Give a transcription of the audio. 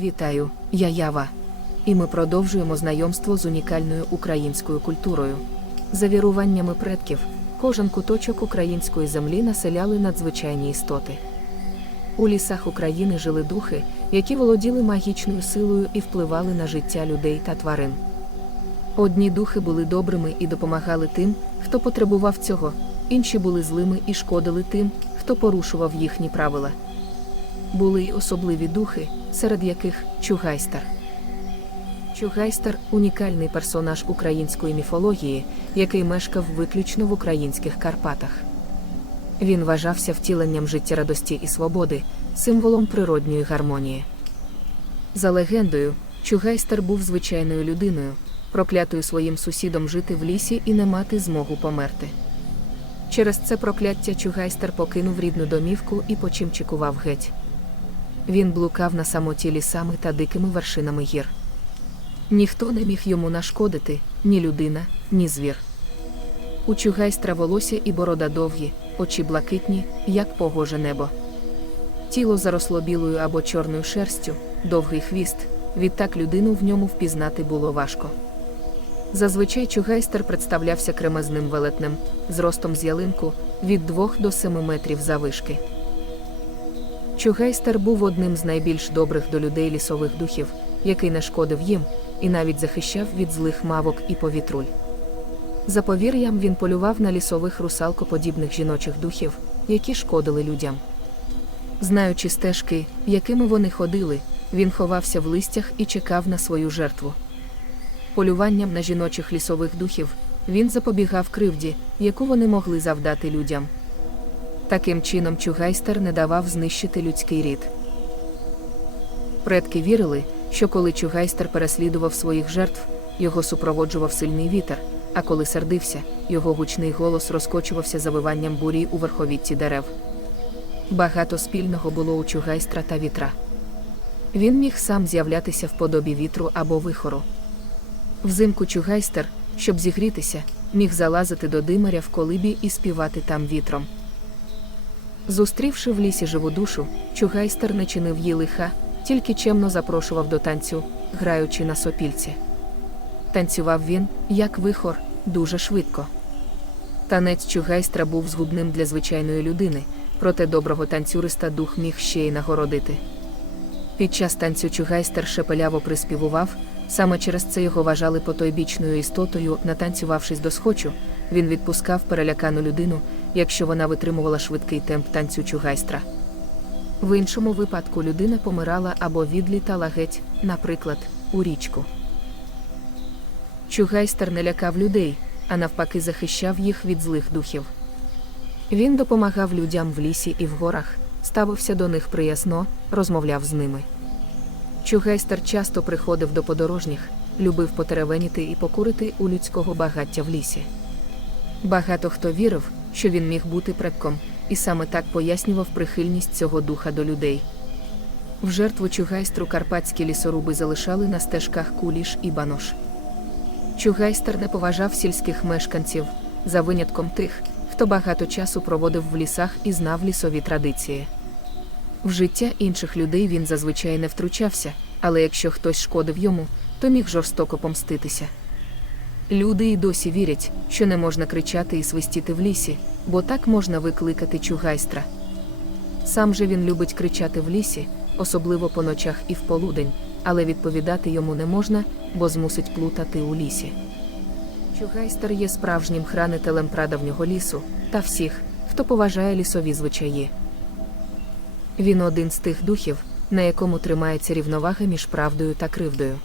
Вітаю, я Ява. І ми продовжуємо знайомство з унікальною українською культурою. За віруваннями предків, кожен куточок української землі населяли надзвичайні істоти. У лісах України жили духи, які володіли магічною силою і впливали на життя людей та тварин. Одні духи були добрими і допомагали тим, хто потребував цього, інші були злими і шкодили тим, хто порушував їхні правила. Були й особливі духи, серед яких Чугайстер. Чугайстер унікальний персонаж української міфології, який мешкав виключно в українських Карпатах. Він вважався втіленням життєрадості і свободи, символом природньої гармонії. За легендою, Чугайстер був звичайною людиною, проклятою своїм сусідом жити в лісі і не мати змогу померти. Через це прокляття Чугайстер покинув рідну домівку і почимчикував геть. Він блукав на самоті лісами та дикими вершинами гір. Ніхто не міг йому нашкодити, ні людина, ні звір. У Чугайстра волосся і борода довгі, очі блакитні, як погоже небо. Тіло заросло білою або чорною шерстю, довгий хвіст, відтак людину в ньому впізнати було важко. Зазвичай Чугайстер представлявся кремезним велетнем, зростом з ялинку від 2 до 7 метрів завишки. Чугайстер був одним з найбільш добрих до людей лісових духів, який не шкодив їм, і навіть захищав від злих мавок і повітруль. За повір'ям він полював на лісових русалкоподібних жіночих духів, які шкодили людям. Знаючи стежки, якими вони ходили, він ховався в листях і чекав на свою жертву. Полюванням на жіночих лісових духів він запобігав кривді, яку вони могли завдати людям. Таким чином Чугайстер не давав знищити людський рід. Предки вірили, що коли Чугайстер переслідував своїх жертв, його супроводжував сильний вітер, а коли сердився, його гучний голос розкочувався завиванням бурі у верховітті дерев. Багато спільного було у Чугайстра та вітра. Він міг сам з'являтися в подобі вітру або вихору. Взимку Чугайстер, щоб зігрітися, міг залазити до димаря в колибі і співати там вітром. Зустрівши в лісі живу душу, Чугайстер не чинив їй лиха, тільки чемно запрошував до танцю, граючи на сопільці. Танцював він, як вихор, дуже швидко. Танець Чугайстра був згубним для звичайної людини, проте доброго танцюриста дух міг ще й нагородити. Під час танцю Чугайстер шепеляво приспівував, саме через це його вважали потойбічною істотою, натанцювавшись до схочу, він відпускав перелякану людину, якщо вона витримувала швидкий темп танцю Чугайстра. В іншому випадку людина помирала або відлітала геть, наприклад, у річку. Чугайстер не лякав людей, а навпаки захищав їх від злих духів. Він допомагав людям в лісі і в горах, ставився до них приясно, розмовляв з ними. Чугайстер часто приходив до подорожніх, любив потеревеніти і покурити у людського багаття в лісі. Багато хто вірив, що він міг бути предком, і саме так пояснював прихильність цього духа до людей. В жертву Чугайстру карпатські лісоруби залишали на стежках куліш і банош. Чугайстер не поважав сільських мешканців, за винятком тих, хто багато часу проводив в лісах і знав лісові традиції. В життя інших людей він зазвичай не втручався, але якщо хтось шкодив йому, то міг жорстоко помститися. Люди й досі вірять, що не можна кричати і свистіти в лісі, бо так можна викликати чугайстра. Сам же він любить кричати в лісі, особливо по ночах і в полудень, але відповідати йому не можна, бо змусить плутати у лісі. Чугайстер є справжнім хранителем прадавнього лісу та всіх, хто поважає лісові звичаї. Він один з тих духів, на якому тримається рівновага між правдою та кривдою.